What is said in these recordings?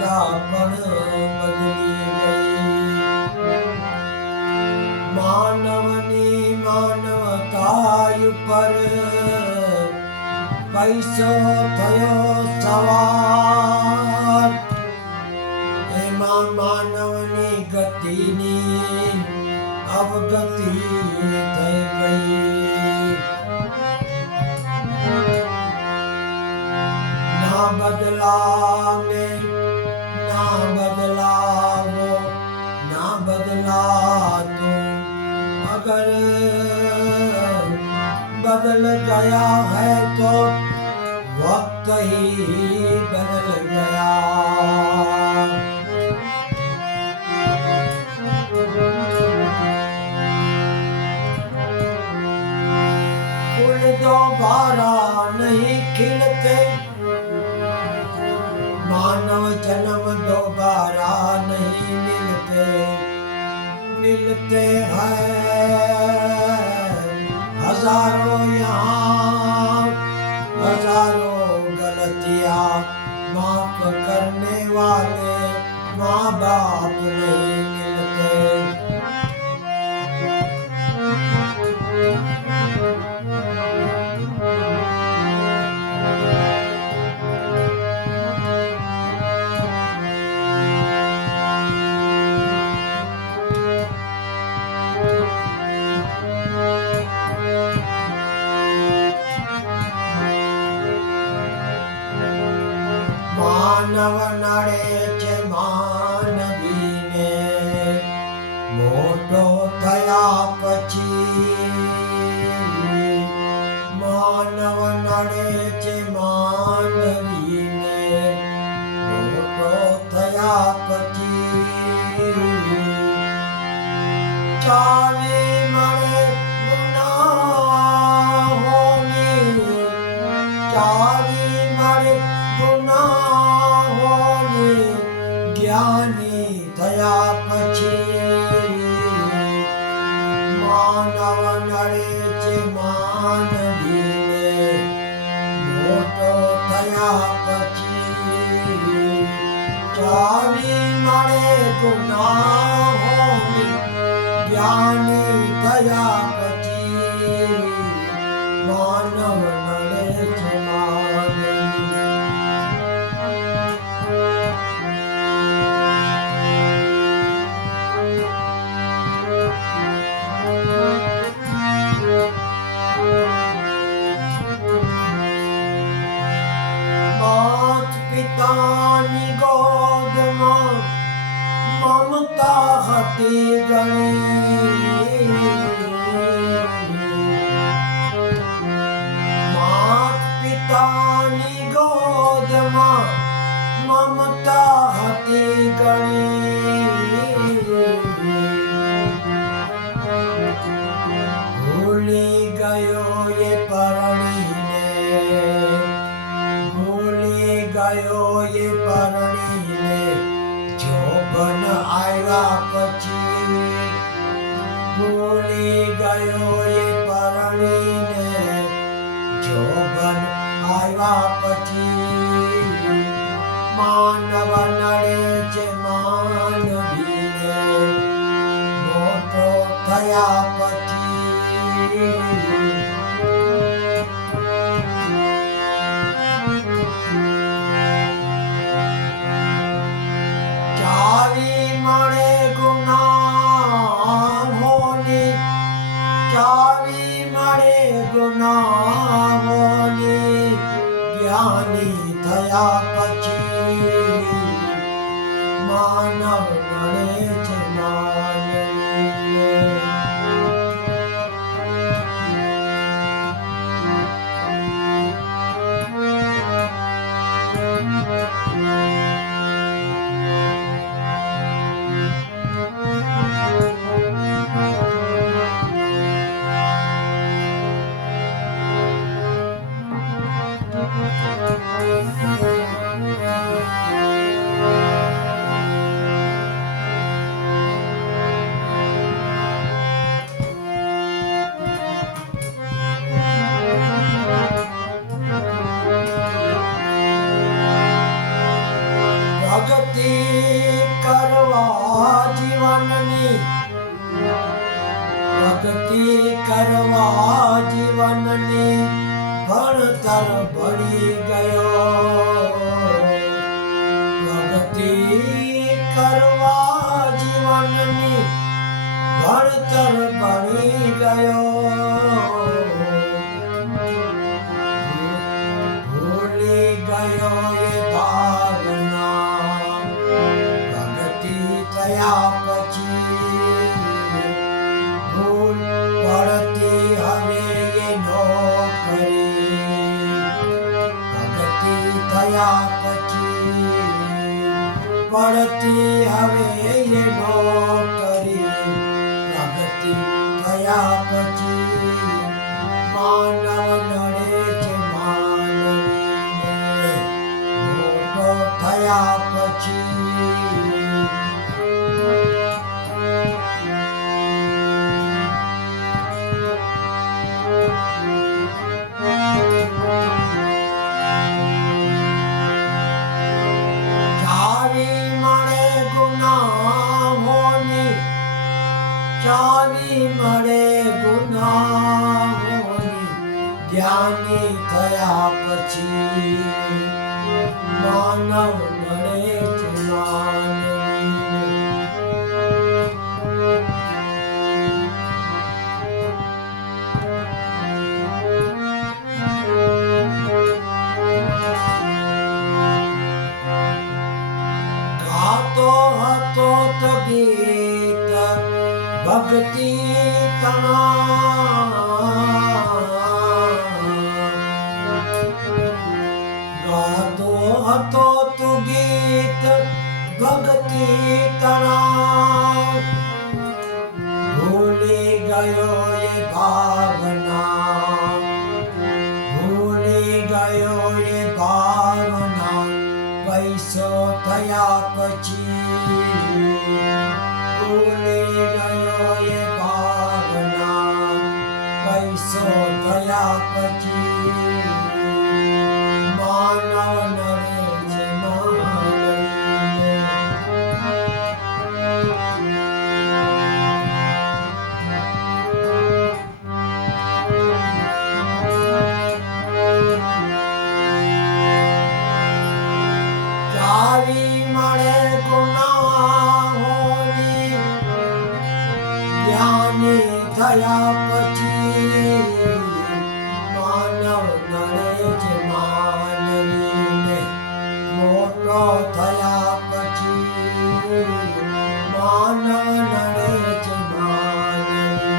માનવતા પણ બદલી ગઈ. માનવની માનવતા ઉપર પૈસો થયો સવાર. એમાં માનવની ગતિની અવગતિ થઈ ગઈ. ના બદલાવે ના બદલાવો ના બદલાતો अगर बदल गया है तो वक्त ही बदल गया. फूल दोबारा नहीं खिलते, मानव जन्म दोबारा नहीं मिलते. मिलते हैं हजारों यहाँ हजारों गलतियाँ माफ करने वाले माँ बाप नहीं मिलते. માનવ નડે છે માનવીને મોટો થયા પછી. માનવ નડે છે માનવીને મોટો થયા પછી. ચાવી મળે ગુનાહોની, ચાવી મળે ગુનાહોની, જ્ઞાની થયા પછી. માનવ નડે છે માનવીને મોટો થયા પછી. ચાવી મળે ગુનાહોની, જ્ઞાની થયા પછી. માનવ નડે છે માનવી. માત પિતાની ગોદમાં મમતા હતી ઘણી. માત પિતાની ગોદમાં મમતા હતી ઘણી. ભૂલી ગયો એ પરણીને, ભૂલી ગયો એ પરણીને, જોબન આવ્યા પછી. ભૂલી ગયો એ પરણીને, જોબન આવ્યા પછી. માનવ નડે છે માનવીને મોટો થયા પછી. ચાવી મળે ગુનાહોની, ચાવી મળે ગુનાહોની, જ્ઞાની થયા પછી. માનવ નડે છે માનવીને. ભણતર ભણી ગયો, પ્રગતિ કરવા જીવનની ભણતર ભણી ગયો, ભૂલી ગયો એ ભાવના પ્રગતિ થયા પછી, ભૂલ પડતી હવે એ નોકરી પ્રગતિ થયા પછી, પડતી હવે એ નોકરી પ્રગતિ થયા પછી, માનવ નડે છે માનવીને મોટો થયા પછી, ચાવી મળે ગુનાહોની, ચાવી મળે ગુનાહોની, જ્ઞાની થયા પછી, માનવ નડે છે માનવીને. ગાતો હતો તો ગીત ભક્તિ ગાતો હતો તું ગીત ભક્તિ તણાવ, ભૂલી ગયો એ ભાવના, ભૂલી ગયો એ ભાવના, પૈસો થયા પછી, ભૂલી ગયો એ ભાવના, પૈસો થયા પછી, માનવ નડે છે માનવીને. ચાવી મળે ગુનાહોની, જ્ઞાની થયા પછી, માનવ નડે છે માનવીને મોટો થયા પછી, માનવ નડે છે માનવીને.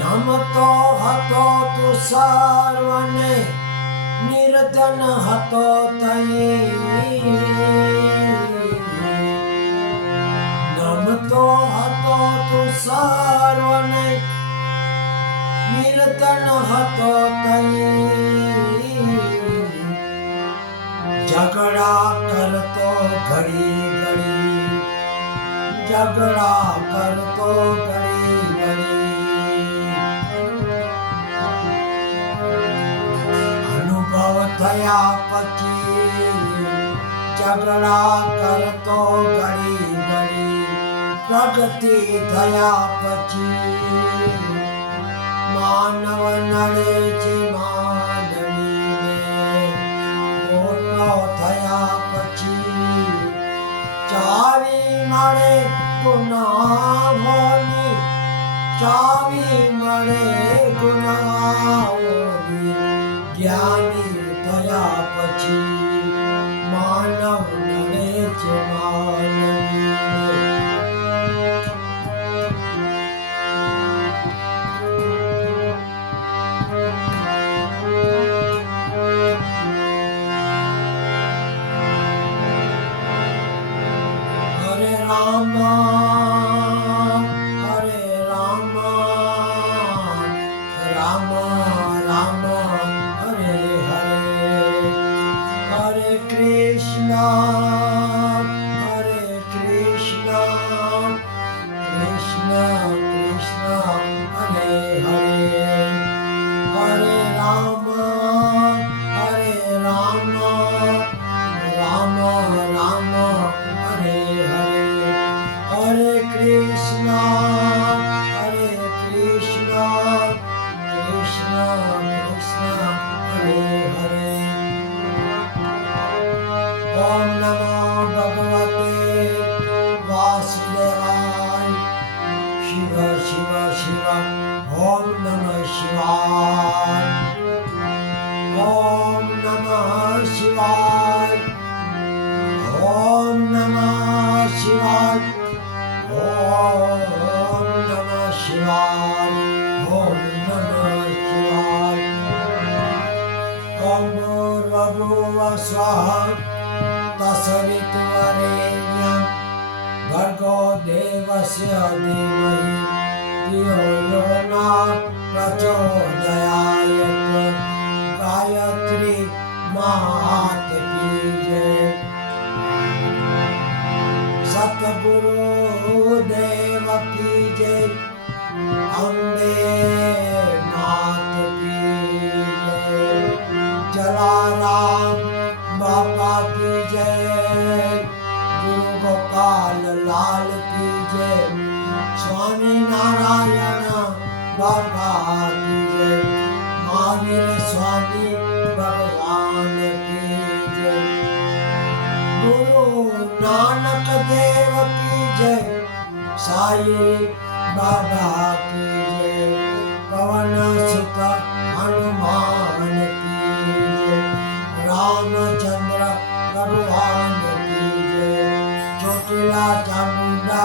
નમતો હતો તું સર્વને, નિર્ધન હતો તઈ, નમતો હતો તું સર્વને, નિર્ધન હતો તઈ, ઝઘડા કરતો ઘડી ઘડી, ઝઘડા કરતો ઘડી ઘડી, થયા પછી, ઝઘડા કરતો ઘડી ઘડી, પ્રગતિ થયા પછી, માનવ નડે છે માનવીને મોટો થયા પછી, ચાવી મળે ગુનાહોની, ચાવી મળે ગુનાહોની, જ્ઞાની થયા પછી, માનવ નડે છે માનવીને. હરે રામ હરે રામ, રામ રામ હરે હરે, હરે કૃષ્ણ કૃષ્ણ Krishna Hare Rama, Rama Rama, Hare Hare, Hare Krishna, Krishna Krishna, Hare Hare. Om Namo Bhagavate Vasudevaya. Shiva Shiva Shiva, Om Namah Shivaya. Om Namah Shivaya. Om Namah Shivaya. Om Namah Shivaya. Om Namah Shivaya. Om Bhurvabhuva Swaha Tasavituvarenyam Bhargo Devasya Dhimahi Dhiyo Yo Na Prachodayayat. Gayatri Mahat Ki Jai. Satguru Deva Ki Jai. Ambe Mat Ki Jai. Jalaram Baba Ki Jai. Guru Gopal Lal Ki Jai. Swami Narayana Baba Ki Jai. Mahavir Swami Bhagwan Ki Jai. Guru Nanak Dev Ki Jai. Sai Baba Ki Jai. Pavan Sutta Hanuman Ki Jai. Ramachandra Bhagwan Ki Jai. Chotila Chamunda